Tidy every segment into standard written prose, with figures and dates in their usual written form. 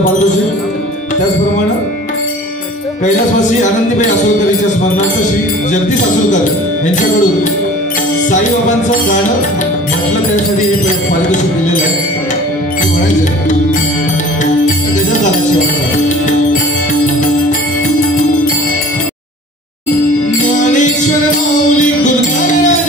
त्यांना पारितोषिक। त्याचप्रमाणे कैलासवासी आनंदीबाई आसोलकरांच्या स्मरणार्थ श्री जगदीश आसोलकर यांच्याकडून साईबाबांचं गाणं म्हटलं त्यासाठी हे पारितोषिक दिलेलं आहे म्हणायचं त्याच्यात झाला शेवटचा। ज्ञानेश्वर माऊली गुरुनानक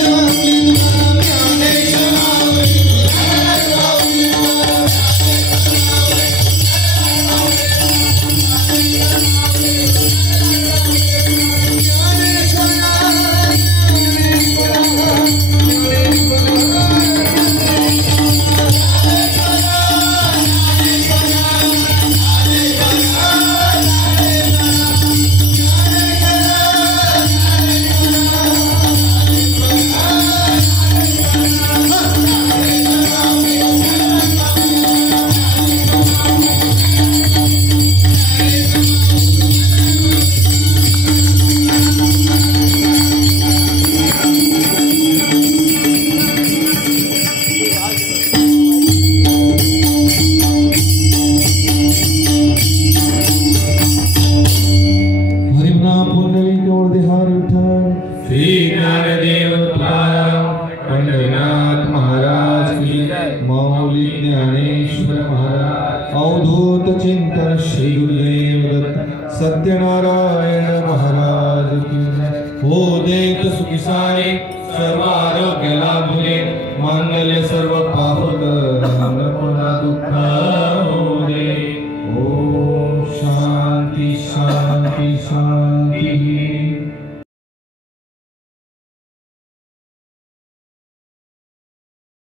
माऊली ज्ञानेश्वर माऊली अवधूत चिंतन श्री गुरुदेव दत्त सत्यनारायण महाराज की हो देत सुखी सारे सर्व आरोग्य लाभुले मांगल्य सर्व पावक पुन्हा दुःख हो दे। ओम शांती शांती शांती।